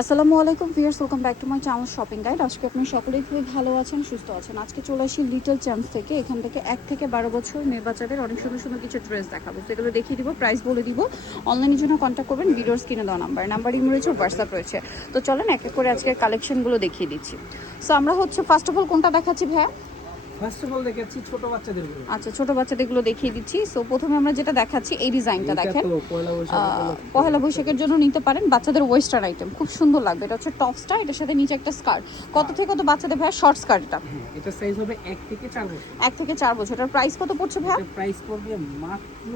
আসসালামু আলাইকুম viewers, welcome back to my channel shopping guide. আজকে আপনি সকলেই খুবই ভালো আছেন, সুস্থ আছেন। আজকে চলে আসি লিটল চ্যাম্পস থেকে। এখান থেকে 1 থেকে 12 বছর মেয়ে বাচ্চাদের অনেক সুন্দর সুন্দর কিছু ড্রেস দেখাবো, সেগুলো দেখিয়ে দিব, প্রাইস বলে দিব। অনলাইনের জন্য কন্ট্যাক্ট করবেন, ভিডিওর স্ক্রিনে দেওয়া নাম্বার ইমো রয়েছে, হোয়াটসঅ্যাপ রয়েছে। তো চলেন এক এক করে আজকের কালেকশনগুলো দেখিয়ে দিচ্ছি। সো আমরা ফার্স্ট অফ অল কোনটা দেখাচ্ছি ভাইয়া? ফার্স্ট অফ অল দেখাচ্ছি ছোট বাচ্চাদের গুলো। আচ্ছা, ছোট বাচ্চাদেরগুলো দেখিয়ে দিচ্ছি। সো প্রথমে আমরা যেটা দেখাচ্ছি এই ডিজাইনটা দেখেন, পয়লা পহেলা বৈশাখের জন্য নিতে পারেন। বাচ্চাদের ওয়েস্টার্ন আইটেম খুব সুন্দর লাগবে। এটা হচ্ছে টপসটা, এটার সাথে নিচে একটা স্কার্ট। কত থেকে কত বাচ্চাদের ভাইয়া শর্ট স্কার্ট? এটা সাইজ হবে 1 থেকে 4 বছর। 1 থেকে 4 বছর। এটার প্রাইস কত পড়ছে ভাইয়া? এটার প্রাইস পড়বে মাত্র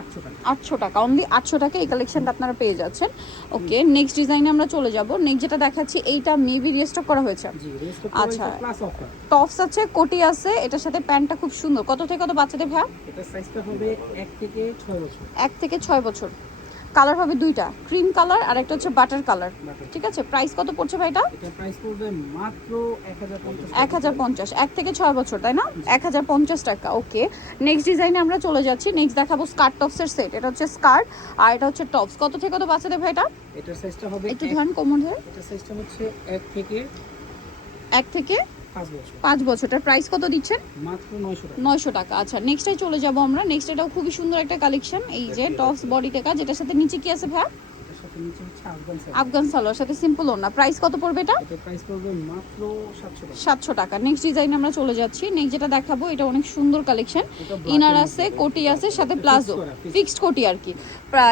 800 টাকা। 800 টাকা, অনলি 800 টাকা এই কালেকশনটা আপনারা পেয়ে যাচ্ছেন। ওকে, নেক্সট ডিজাইনে আমরা চলে যাব। নেক্সট যেটা দেখাচ্ছি এইটা মেবি রিস্টক করা হয়েছে। জি, রেস্টক আচ্ছা, প্লাস অফার। টপস আছে, কোটি আছে, এটার সাথে প্যান্টটা খুব সুন্দর। কত থেকে কত বাচ্চাদের ভাইয়া? এটার সাইজটা হবে 1 থেকে 6 বছর। 1 থেকে 6 বছর। কালার হবে দুইটা, ক্রিম কালার আর একটা হচ্ছে বাটার কালার। ঠিক আছে, প্রাইস কত পড়ছে ভাই এটা? এটার প্রাইস পড়বে মাত্র 1050 টাকা। 1050, 1 থেকে 6 বছর, তাই না? 1050 টাকা। ওকে, নেক্সট ডিজাইনে আমরা চলে যাচ্ছি। নেক্সট দেখাবো স্কার্ট টপসের সেট। এটা হচ্ছে স্কার্ট আর এটা হচ্ছে টপস। কত থেকে কত বাচ্চাদের ভাই এটা? এটার সাইজটা হবে একটু ধরেন কোমর ধরে। এটার সাইজটা হচ্ছে 1 থেকে 5 বছর। 5 বছরটার প্রাইস কত দিচ্ছেন? মাত্র 900 টাকা। 900 টাকা। আচ্ছা, নেক্সটে চলে যাব আমরা। নেক্সট এটাও খুবই সুন্দর একটা কালেকশন। এই যে টপস বডিতে কাজ, এটার সাথে নিচে কি আছে ভাই? এটার সাথে নিচে হচ্ছে আফগান সালোয়ার। আফগান সালোয়ার সাথে সিম্পল ওড়না। প্রাইস কত পড়বে এটা? এটার প্রাইস পড়বে মাত্র 700 টাকা। 700 টাকা। নেক্সট ডিজাইন আমরা চলে যাচ্ছি। নেক্সট যেটা দেখাবো এটা অনেক সুন্দর কালেকশন। ইনার আছে, কোটি আছে, সাথে প্লাজো, ফিক্সড কোটি আর কি।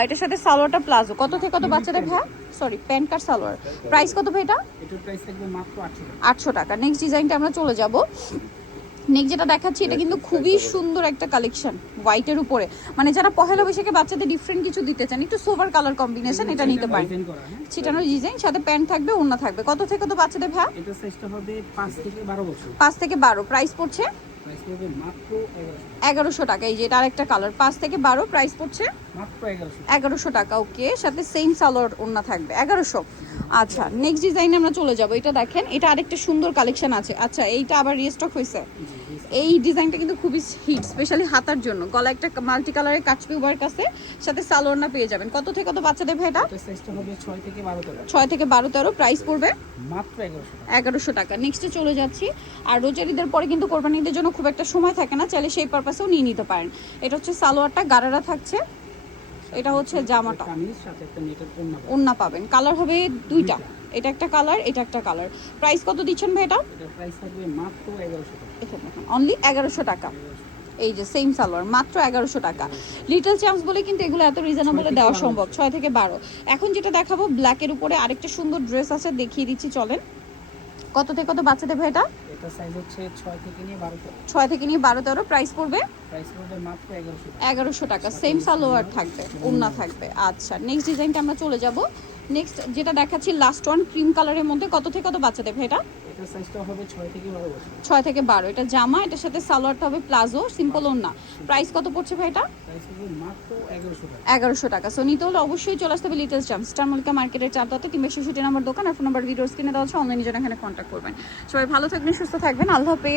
এটার সাথে সালোয়ারটা প্লাজো। কত থেকে কত বাচ্চাদের ভাই? সরি, প্যান্ট কাট সালোয়ার। প্রাইস কত ভাই এটা? এটার প্রাইস থাকবে মাত্র 800 টাকা। 800 টাকা। নেক্সট ডিজাইনটা আমরা চলে যাব। নেক্সট যেটা দেখাচ্ছি এটা কিন্তু খুবই সুন্দর একটা কালেকশন, হোয়াইটের উপরে। মানে যারা পহেলা বৈশাখে বাচ্চাদের ডিফারেন্ট কিছু দিতে চান, একটু সোভার কালার কম্বিনেশন, এটা নিতে পারেন। ছিটানো ডিজাইন, সাথে প্যান্ট থাকবে, ওড়না থাকবে। কত থেকে কত বাচ্চাদের ভাই? এটা সাইজটা হবে 5 থেকে 12 বছর। 5 থেকে 12। প্রাইস পড়ছে প্রাইস পড়বে মাত্র 1100 টাকা। এই যে এটা আরেকটা কালার, 5 থেকে 12, প্রাইস পড়ছে মাত্র 1100 টাকা। ওকে, সাথে সেম সালোয়ার ওড়না থাকবে, 1100। আচ্ছা, নেক্সট ডিজাইনে আমরা চলে যাব। এটা দেখেন, এটা আরেকটা সুন্দর কালেকশন আছে। আচ্ছা, এইটা আবার রিস্টক হয়েছে। এই ডিজাইনটা কিন্তু খুবই হিট, স্পেশালি হাতার জন্য। গলা একটা মাল্টি কালারের কাচপি ওয়ার্ক আছে, সাথে সালোয়ারনা পেয়ে যাবেন। কত থেকে কত বাচ্চাদের ভাই এটা? এটা সাইজটা হবে 6 থেকে 12 টাকা। 6 থেকে 12, 13। প্রাইস পড়বে মাত্র 1100 টাকা। 1100 টাকা। নেক্সটে চলে যাচ্ছি। আর রোজার ঈদের পরে কিন্তু কোরবানি ঈদের জন্য খুব একটা সময় থাকে না, চাইলে সেই পারপাসেও নিয়ে নিতে পারেন। এটা হচ্ছে সালোয়ারটা, গারারা থাকছে। এটা হচ্ছে জামাটা, কামিজ সাথে একটা নেটের ওড়না। ওড়না পাবেন। কালার হবে দুইটা, এটা একটা কালার, এটা একটা কালার। প্রাইস কত দিচ্ছেন ভাই এটা? এটার প্রাইস থাকবে মাত্র 1100 টাকা। এখানে দেখুন, অনলি 1100 টাকা। এই যে সেম সালোয়ার, মাত্র 1100 টাকা। লিটল চ্যাম্পস বলে কিন্তু এগুলো এত রিজনেবলে দেওয়া সম্ভব। 6 থেকে 12। এখন যেটা দেখাবো ব্ল্যাকের উপরে আরেকটা সুন্দর ড্রেস আছে, দেখিয়ে দিচ্ছি চলেন। কত থেকে কত বাচ্চাদের ভাই এটা? এটা সাইজ হচ্ছে 6 থেকে নিয়ে 12 টাকা। 6 থেকে নিয়ে 12, 13। প্রাইস পড়বে প্রাইস পড়বে মাত্র 1100 টাকা। 1100 টাকা। সেম সালোয়ার থাকবে, ওড়না থাকবে। আচ্ছা, নেক্সট ডিজাইনটা আমরা চলে যাব। নেক্সট যেটা দেখাচ্ছি লাস্ট ওয়ান, ক্রিম কালারের মধ্যে। কত থেকে কত বাচ্চাদের ভাই এটা? এটা সাইজটা হবে 6 থেকে 12 বছর। 6 থেকে 12। এটা জামা, এটার সাথে সালোয়ারটা হবে প্লাজো, সিম্পল ওড়না। প্রাইস কত পড়ছে ভাই এটা? প্রাইস হবে মাত্র 1100 টাকা। 1100 টাকা। সো নিতে হলে অবশ্যই চলে আসতে হবে লিটল চ্যাম্পস, স্টার মল্লিকা মার্কেটের 4 362 নম্বর দোকান। আর ফোন নাম্বার ভিডিওর স্ক্রিনে দেওয়া আছে, অনলাইনে জন্য এখানে কন্ট্যাক্ট করবেন। সবাই ভালো থাকবেন, সুস্থ থাকবেন, আল্লাহ হাফেজ।